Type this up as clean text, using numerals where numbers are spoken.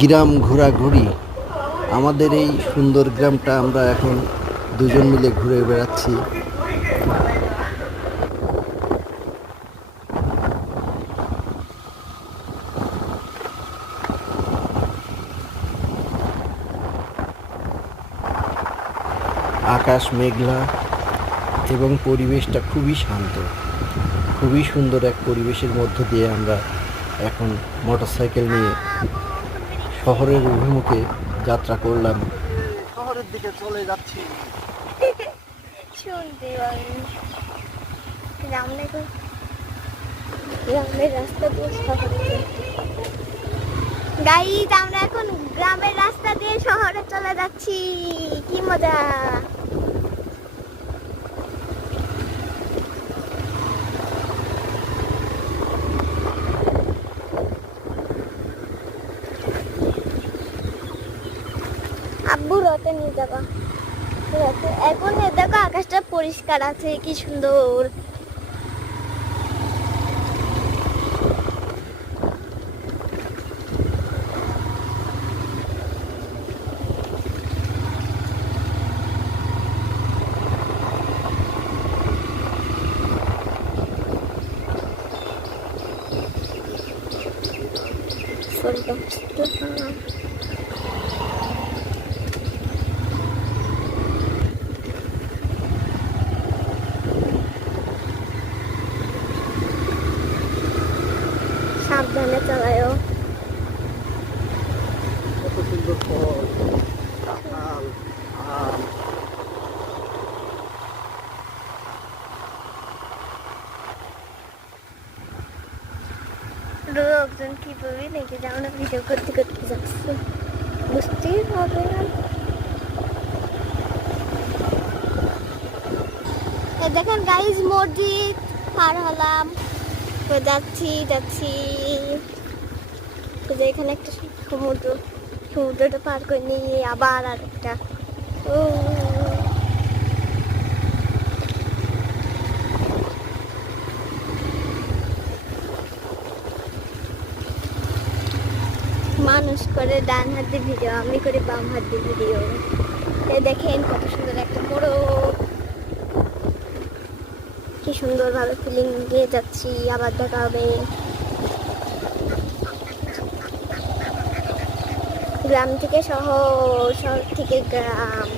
গ্রাম ঘোরাঘুরি। আমাদের এই সুন্দর গ্রামটা আমরা এখন দুজন মিলে ঘুরে বেড়াচ্ছি। আকাশ মেঘলা এবং পরিবেশটা খুবই শান্ত, খুবই সুন্দর এক পরিবেশের মধ্য দিয়ে আমরা এখন মোটরসাইকেল নিয়ে শহরের অভিমুখে যাত্রা করলাম। শহরের দিকে চলে যাচ্ছি। গাইস, আমরা এখন গ্রামের রাস্তা দিয়ে শহরে চলে যাচ্ছি। কি মজা! আব্বু রতে নিয়ে যাবা। এখন দেখো আকাশটা পরিষ্কার আছে, কি সুন্দর। সাবধানে চালায়। কত সুন্দর ফল, কাঁঠাল, আম। লোকজন কি বলবি নাকি যে আমরা ভিডিও করতে করতে যাচ্ছি, বুঝতেই হবে না। দেখেন গাইজ, মসজিদ পার হলাম, যাচ্ছি এখানে একটা সমুদ্রটা পার করে নিয়ে আবার আর একটা মানুষ করে ডান হাত দিয়ে ভিডিও, আমি করি বাম হাত দিয়ে ভিডিও। দেখেন কত সুন্দর একটা মোড়ক, কি সুন্দর ভাবে ফিলিং দিয়ে যাচ্ছি। আবার দেখা হবে। গ্রাম থেকে শহর, শহর থেকে গ্রাম।